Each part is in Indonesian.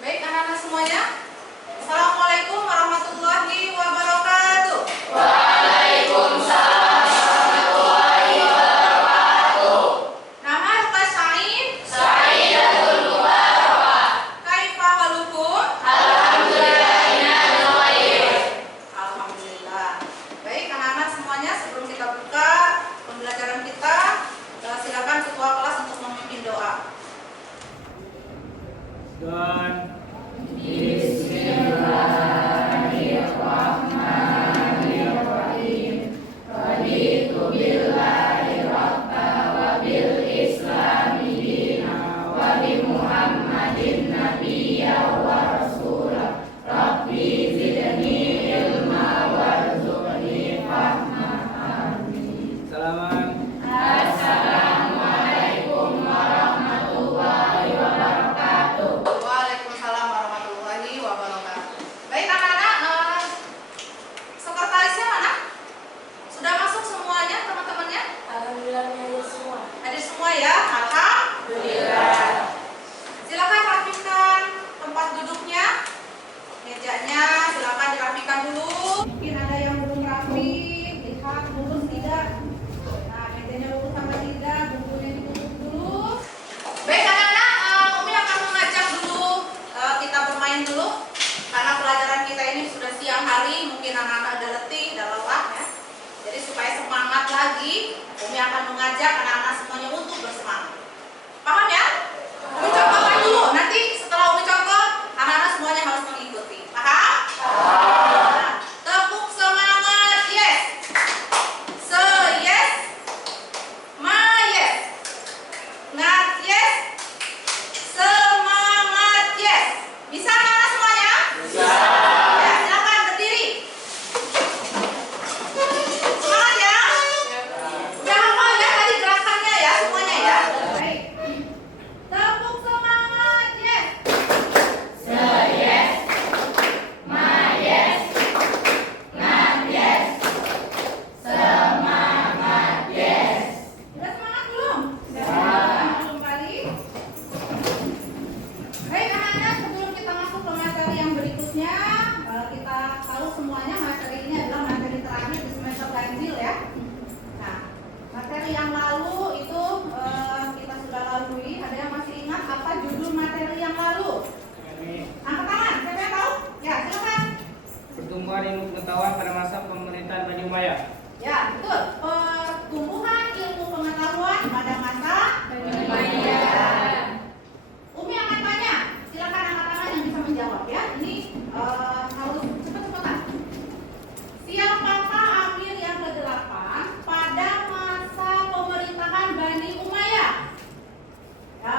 Baik anak-anak semuanya, Assalamualaikum warahmatullahi wabarakatuh. Waalaikumsalam warahmatullahi wabarakatuh. Nama Ruka Said. Saidatul Mubarakah. Kaifa halukum? Alhamdulillah inna khair. Alhamdulillah. Baik anak-anak semuanya, sebelum kita buka pembelajaran kita, silakan ketua kelas untuk memimpin doa. Dan Bismillahirrahmanirrahim. Raditu billahi rabba wa bil islami dina wa bi Muhammadin nabiyya wa rasula. Rabbi zidni ilma warzuqni fahma. Amin. salaman. Assalamualaikum warahmatullahi wabarakatuh. Waalaikumsalam warahmatullahi wabarakatuh. Baik anak-anak, sekretarisnya mana? Sudah masuk semuanya teman-temannya? Alhamdulillah hadir semua. Hadir semua ya? Alhamdulillah. Silakan rapikan tempat duduknya, mejanya silakan dirapikan dulu. Mungkin ada yang belum rapi, lihat lurus tidak. Nah, mejanya lurus sama tidak, bukunya ditutup dulu. Baik anak-anak, Umi akan mengajak dulu kita bermain dulu. Karena pelajaran kita ini sudah siang hari, mungkin anak-anak udah letih, udah lelah ya. Jadi supaya semangat lagi, Umi akan mengajak anak-anak semuanya untuk bersemangat. Paham ya? Umi contohkan dulu, nanti setelah Umi contoh, anak-anak semuanya harus mengikuti. Paham? Nah, tepuk semangat, yes. Yes. Yes. Ngat, yes. Semangat, yes. Bisa anak-anak semuanya? Bisa. Ya, silakan berdiri. Semangat ya. Udah hafal ya tadi gerakannya ya semuanya ya. Baik. Tepuk semangat, yes. Yes. Yes. Ngat yes. Semangat yes. Udah semangat belum? Belum kali. Baik anak-anak, sebelum kita masuk ke materi yang berikutnya, kita tahu semuanya materi ini adalah materi terakhir di semester ganjil ya. Nah, materi yang lalu itu kita sudah lalui. Ada yang masih ingat apa judul materi yang lalu? Ini Angkat tangan, siapa yang tahu? Ya, silakan. pertumbuhan ilmu pengetahuan pada masa pemerintahan Bani Umayyah. Ya, betul. Pertumbuhan ilmu pengetahuan pada masa Umi akan tanya. Silakan angkat tangan yang bisa menjawab ya. Ini harus cepat-cepatan. Siapakah amir yang ke-8 pada masa pemerintahan Bani Umayyah? Ya,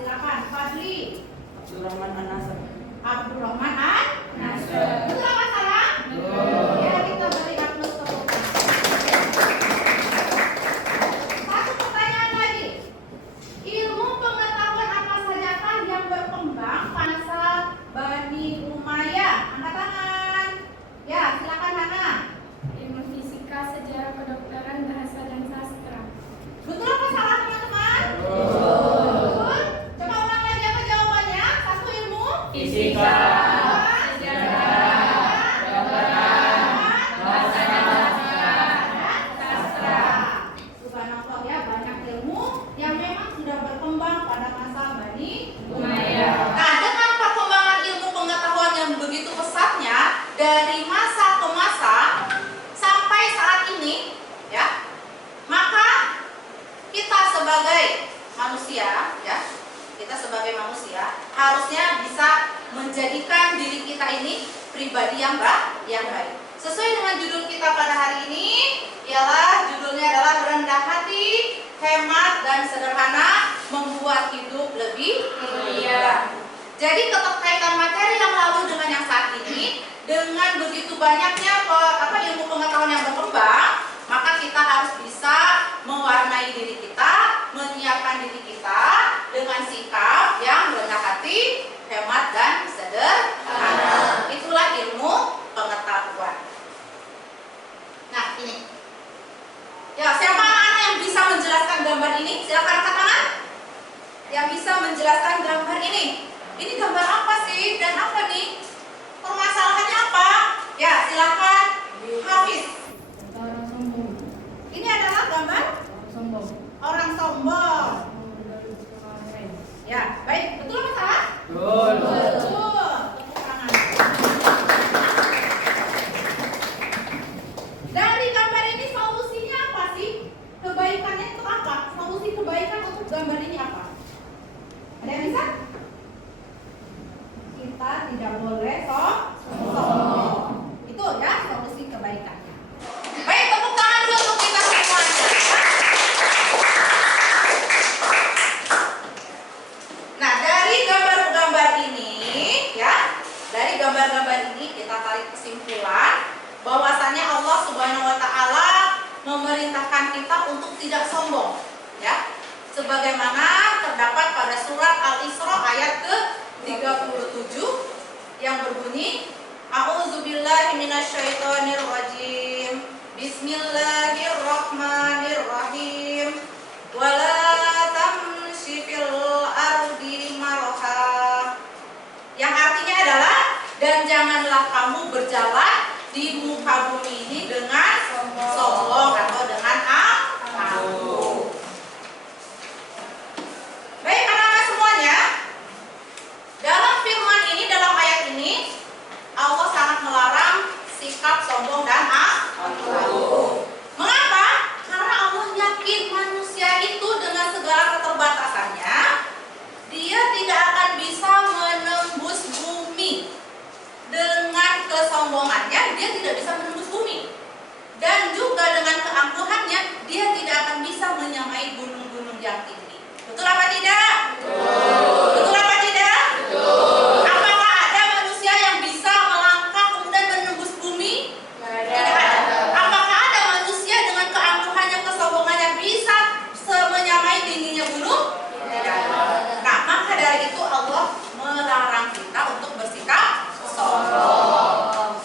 silakan Fadli. Abdurrahman An-Nasr. Abdurrahman An-Nasr. Betul apa salah? Betul. Ya, kita beri aplaus tepuk tangan. Satu pertanyaan lagi. Ilmu pengetahuan apa sajakah yang berkembang pada masa Bani Umayyah? Angkat tangan. Ya, silakan Hana. Ilmu fisika, sejarah, kedokteran, bahasa dan sastra. Betul apa salah teman-teman? Betul. Coba ulang lagi apa jawabannya? Satu ilmu. Fisika. Subhanallah ya, banyak ilmu yang memang sudah berkembang pada masa Bani Umayyah. Nah, dengan perkembangan ilmu pengetahuan yang begitu pesatnya dari masa ke masa sampai saat ini, ya, maka kita sebagai manusia, ya, harusnya bisa menjadikan diri kita ini pribadi yang baik. Sesuai dengan judul kita pada hari ini, ialah judulnya adalah rendah hati, hemat dan sederhana membuat hidup lebih mulia. Jadi keterkaitan materi yang lalu dengan yang saat ini, dengan begitu banyaknya ilmu pengetahuan yang berkembang, maka kita harus bisa mewarnai diri kita, menyiapkan diri kita dengan sikap yang rendah hati, hemat dan sederhana. Itulah ilmu pengetahuan. Nah, ini. Ya, siapa anak sebagaimana terdapat pada surat Al-Isra ayat ke-37 yang berbunyi A'udzubillahi minasyaitonirrajim. Bismillahirrahmanirrahim. Wala tamshi fil ardi maraha. Yang artinya adalah, dan janganlah kamu berjalan di muka bumi ini dengan sombong atau dengan angkuh. Baik anak-anak semuanya, dalam firman ini, dalam ayat ini, Allah sangat melarang sikap sombong dan angkuh. Mengapa? Karena Allah yakin manusia itu dengan segala keterbatasannya, dia tidak akan bisa menembus bumi. Dengan kesombongannya, dia tidak bisa menembus bumi. Dan juga dengan keangkuhannya, dia tidak akan bisa menyamai gunung-gunung yang tinggi. Betul apa tidak? Betul apa tidak? Apakah ada manusia yang bisa melangkah kemudian menembus bumi? Tidak ada. Apakah ada manusia dengan keangkuhannya, kesombongannya bisa menyamai tingginya gunung? Tidak ada. Nah, maka dari itu Allah melarang kita untuk bersikap sombong.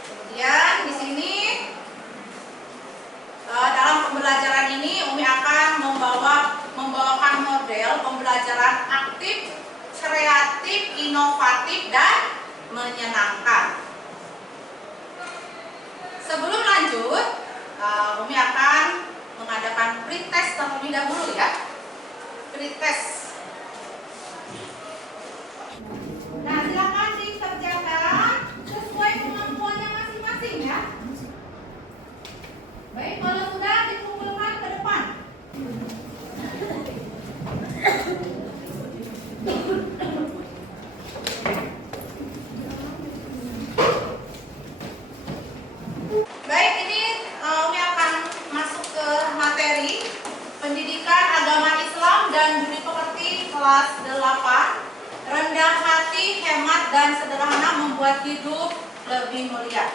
Kemudian di sini dalam pembelajaran ini Umi akan membawakan model pembelajaran aktif, kreatif, inovatif, dan menyenangkan. Sebelum lanjut, Umi akan mengadakan pretest terlebih dahulu ya. Pretest. Nah, silakan dikerjakan sesuai kemampuannya masing-masing ya. Baik, kalau sudah dikumpulkan ke depan. Baik, ini Umi akan masuk ke materi pendidikan agama Islam dan budi pekerti kelas 8. Rendah hati, hemat, dan sederhana membuat hidup lebih mulia.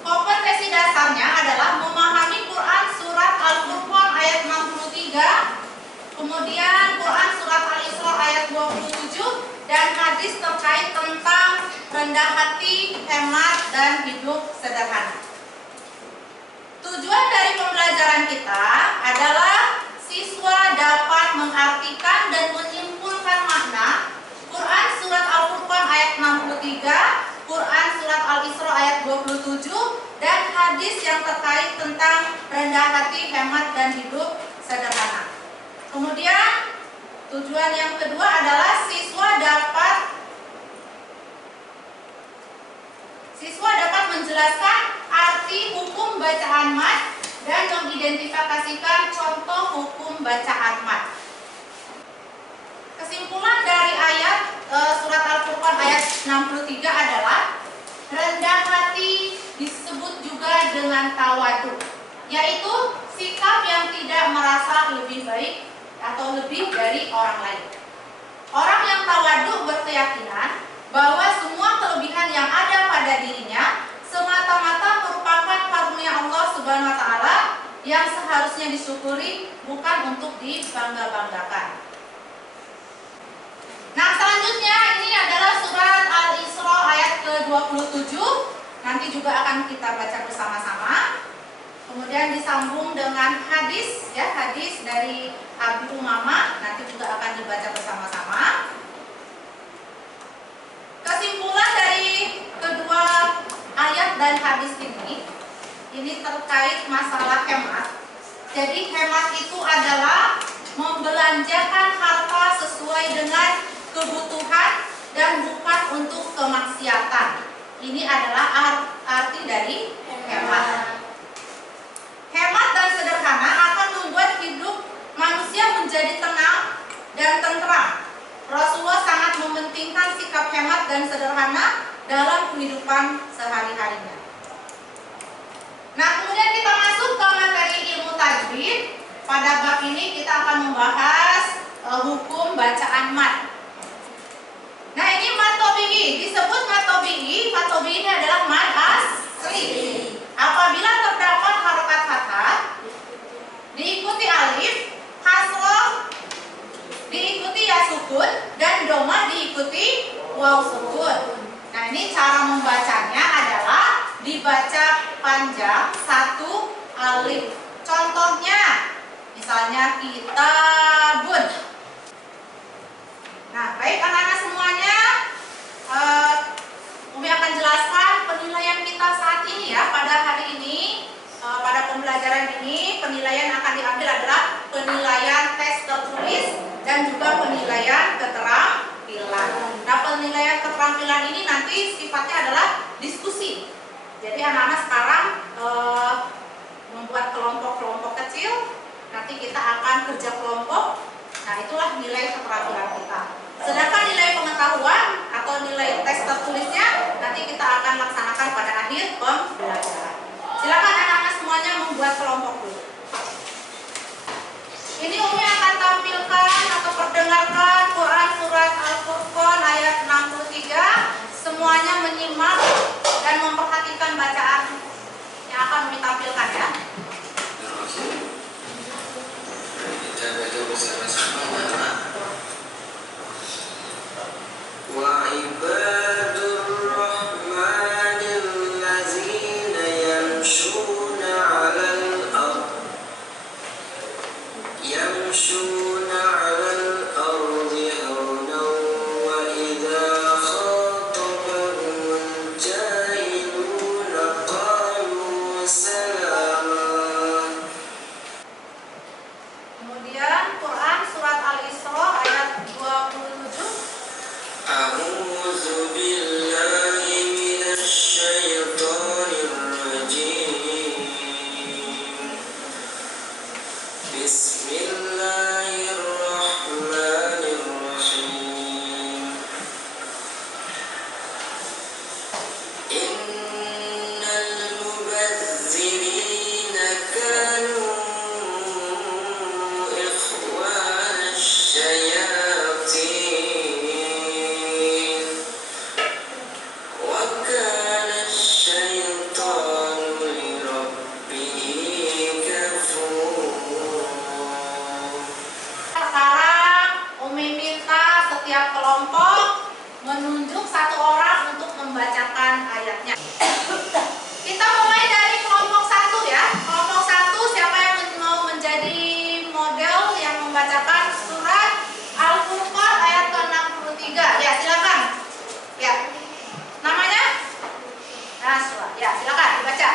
Kompetensi dasarnya adalah memahami Quran surat Al-Furqan ayat 63, kemudian Quran surat Al-Isra ayat 27, dan hadis terkait tentang rendah hati, hemat, dan hidup sederhana. Tujuan dari pembelajaran kita adalah siswa dapat mengartikan dan menyimpulkan makna Quran surat Al-Furqan ayat 63, Quran surat Al-Isra ayat 27, dan hadis yang terkait tentang rendah hati, hemat, dan hidup sederhana. Kemudian tujuan yang kedua adalah siswa dapat menjelaskan arti hukum bacaan mat dan mengidentifikasikan contoh hukum bacaan mat. Kesimpulan dari ayat surat Al-Furqan ayat 63 adalah rendah hati disebut juga dengan tawadu, yaitu sikap yang tidak merasa lebih baik atau lebih dari orang lain. Orang yang tawadu berkeyakinan bahwa semua kelebihan yang ada pada dirinya semata-mata merupakan karunia Allah Subhanahu wa taala yang seharusnya disyukuri, bukan untuk dibangga-banggakan. Nah, selanjutnya ini adalah surat Al-Isra ayat ke-27. Nanti juga akan kita baca bersama-sama. Kemudian disambung dengan hadis ya, hadis dari Abi Umamah nanti juga akan dibaca bersama-sama. Kesimpulan dari kedua ayat dan hadis ini terkait masalah hemat. Jadi hemat itu adalah membelanjakan harta sesuai dengan kebutuhan dan bukan untuk kemaksiatan. Ini adalah arti dari hemat. Hemat dan sederhana akan membuat hidup manusia menjadi tenang dan tentram. Rasulullah sangat mementingkan sikap hemat dan sederhana dalam kehidupan sehari-harinya. Nah, kemudian kita masuk ke materi ilmu tajwid. Pada bab ini kita akan membahas hukum bacaan mat. Nah, ini mat tabi'i. Disebut mat tabi'i. Mat tabi'i ini adalah mat asli. Apabila terdapat waw sukun. Nah, ini cara membacanya adalah dibaca panjang satu alif. Contohnya, misalnya kitabun. Nah, baik anak-anak semuanya, Umi akan jelaskan penilaian kita saat ini ya. Pada hari ini, pada pembelajaran ini, penilaian akan diambil adalah penilaian tes tertulis dan juga penilaian keterampilan. Nah, penilaian keterampilan ini nanti sifatnya adalah diskusi. Jadi anak-anak sekarang membuat kelompok-kelompok kecil, nanti kita akan kerja kelompok. Nah, itulah nilai keterampilan kita. Sedangkan nilai pengetahuan atau nilai tes tertulisnya nanti kita akan laksanakan pada akhir pembelajaran. Silakan anak-anak semuanya membuat kelompok dulu. Ini Umi akan tampilkan atau perdengarkan Quran surat Al-Furqan ayat 63. Semuanya menyimak dan memperhatikan bacaan yang akan Umi tampilkan ya. Kita baca bersama-sama ya. Wa ibadur rahmanil ladzina yamshuna 'alal ardh hawnan wa idza khatabahumul jahiluna qalu salama. Kemudian Quran surat Al-Isra ayat 27. A'udzu billahi minasy syaithanir rajim. Bismillahirrahmanirrahim. Innal mubazzirina kanu ikhwanasy syayatin wa kana asy-syaitanu li rabbih kafura. Sekarang Umi minta setiap kelompok menunjuk satu orang untuk membacakan ayatnya. Kita mulai dari kelompok satu ya. Kelompok satu, siapa yang mau menjadi model yang membacakan surat Al-Furqan ayat ke-63? Ya, silakan. Ya. Namanya? Naswa. Ya, silakan dibaca.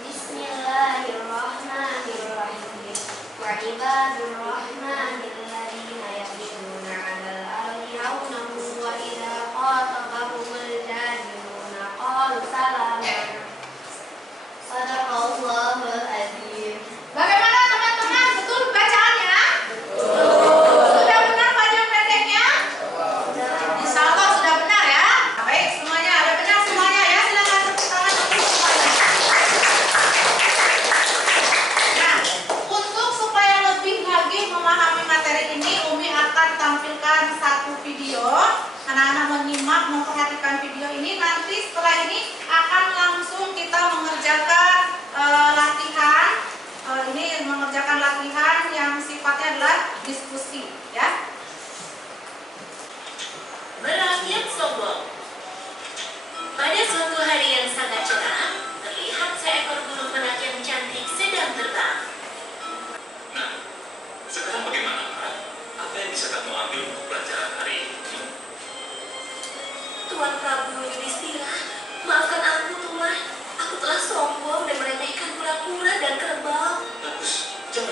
Bismillahirrahmanirrahim. Wa ibadur rahmanil ladzina yamshuna 'alal ardi hawnan wa idza khatabahumul jahiluna qalu salama. Shadaqallahul adzim. Bagaimana teman-teman? Betul bacaannya? Sudah benar panjang pendeknya? Insya Allah sudah benar ya. Baik semuanya, ada benar semuanya ya. Silakan tepuk tangan untuk semuanya. Nah, untuk supaya lebih lagi memahami materi ini, Umi akan tampilkan satu video. Anak-anak menyimak, memperhatikan video ini. Nanti setelah ini akan langsung kita mengerjakan latihan. Ini mengerjakan latihan yang sifatnya adalah diskusi ya. Berakhir sombong. Pada suatu hari yang sangat cerah, terlihat seekor burung merak yang cantik sedang terbang. Nah, sekarang bagaimana, Kak? Apa yang bisa kamu ambil untuk pelajaran hari ini? Tuan Prabu Yudhistira, maafkan aku, Tuan. Aku telah sombong dan meremehkan kura-kura dan kerbau. Bagus, jangan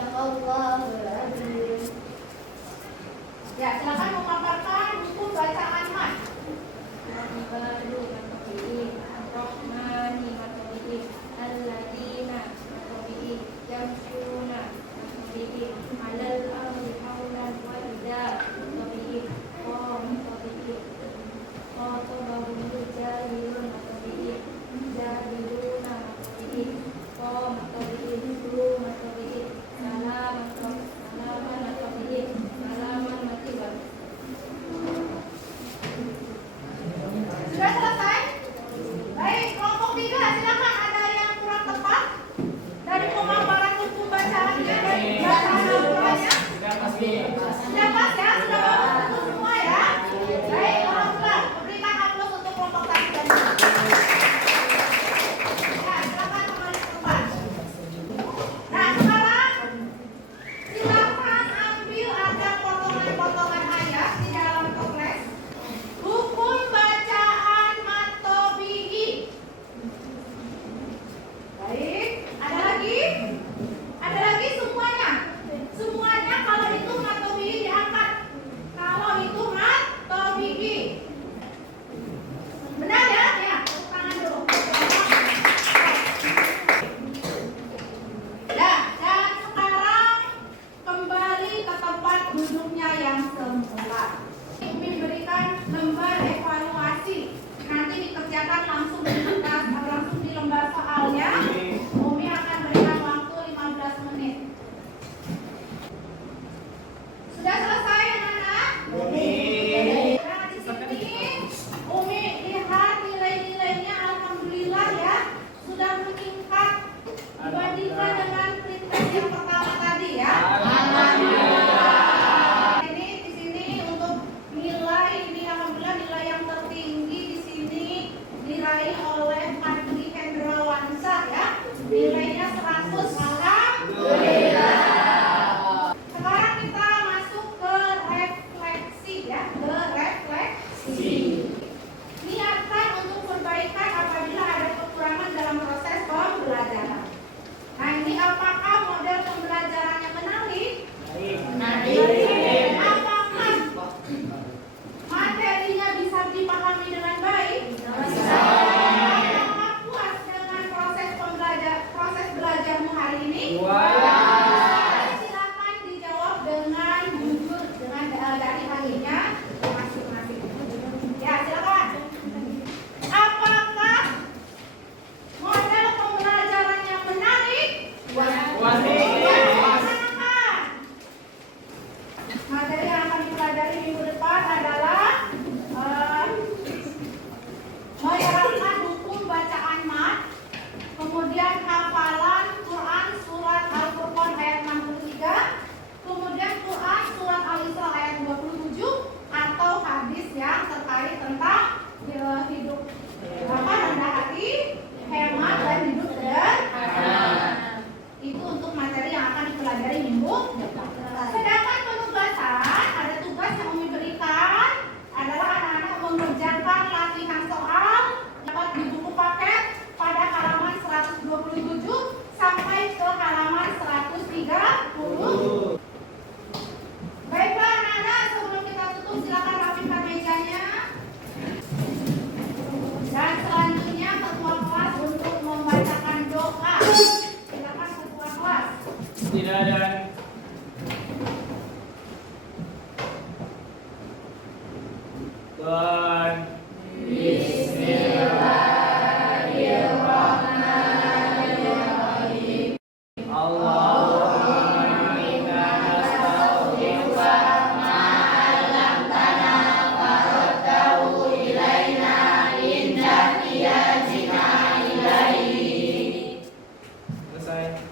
Sadaqallahul azim. Ya, silakan memaparkan hukum bacaan mat. Baru matobi'i Ar-Rahmani matobi'i Al-ladina matobi'i Yamshuna matobi'i Alal ardi haulan wa idha matobi'i Qom matobi'i Qotobahumul jahilun matobi'i Jahiluna matobi'i Qom matobi'i Dulu matobi'i Salaman matobi'i Salaman matibat. Sudah selesai? Baik, kelompok 3 silakan, ada yang kurang tepat dari pemaparan hukum bacaannya dan bacaan Al-Qur'annya? Sudah pasti. Sudah pas ya? Sudah bagus semua ya? Baik, alhamdulillah. Berikan aplaus untuk kelompok 1 dan 2. Ya, silakan kembali ke tempat. Nah, sekarang silakan ambil ada potongan-potongan ayat di dalam toples. Hukum bacaan matobi'i. Baik, ada lagi? Ada lagi semuanya? Semuanya kalau itu matobi'i diangkat. Kalau itu matobi'i. Benar ya? Ya, tepuk tangan dulu. Ya, dan sekarang kembali ke tempat duduknya yang semula. Umi berikan lembar evaluasi. Nanti dikerjakan langsung di lembar soalnya. Umi akan berikan waktu 15 menit. Sudah selesai anak-anak? Nah, di sini Umi lihat nilai-nilainya alhamdulillah ya sudah meningkat dibandingkan dengan pretest yang pertama tadi ya. Ini di sini untuk nilai ini alhamdulillah nilai yang tertinggi di sini diraih oleh Fadli Hendrawansyah ya. Nilainya 100 alhamdulillah. Sekarang kita masuk ke refleksi ya, ke refleksi. Niatkan untuk perbaikan apabila ada kekurangan dalam proses pembelajaran. Nah, ini apakah model pembelajarannya menarik? Apakah materinya bisa dipahami dengan baik? Apakah puas dengan proses belajarmu hari ini? Silakan dijawab dengan jujur dengan dari hatinya masing-masing. Ya, silakan. Apakah model pembelajarannya menarik? Materi yang akan dipelajari minggu depan adalah menerapkan hukum bacaan mat, kemudian hafalan Quran surat Al-Furqan ayat 63, kemudian Quran surat Al-Isra ayat 27, atau hadis yang terkait tentang hidup rendah hati, hemat dan hidup sederhana. Itu untuk materi yang akan dipelajari minggu depan. Sedangkan penugasan, ada tugas yang Umi berikan adalah anak-anak mengerjakan latihan soal dapat di buku paket pada halaman 127 sampai ke halaman 130. Baiklah anak-anak, sebelum kita tutup silakan rapikan mejanya. Dan selanjutnya ketua kelas untuk membacakan doa. Silakan ketua kelas. Tidak ada. Tuhan. Bismillahirrahmanirrahim. Allahumma inna nastaghfiruka ma 'allamtana wa raddahu ilaina inda iyatina ilaihi. Selesai.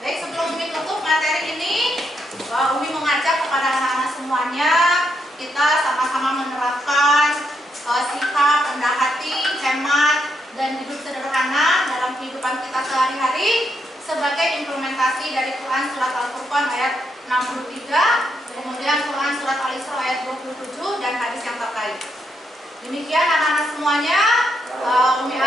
Baik, sebelum Umi tutup materi ini, Umi mengajak kepada anak-anak semuanya kita sama-sama menerapkan sikap rendah hati, hemat, dan hidup sederhana dalam kehidupan kita sehari-hari sebagai implementasi dari Quran surat Al-Furqan ayat 63, kemudian Quran surat Al-Isra ayat 27 dan hadis yang terkait. Demikian anak-anak semuanya, Umi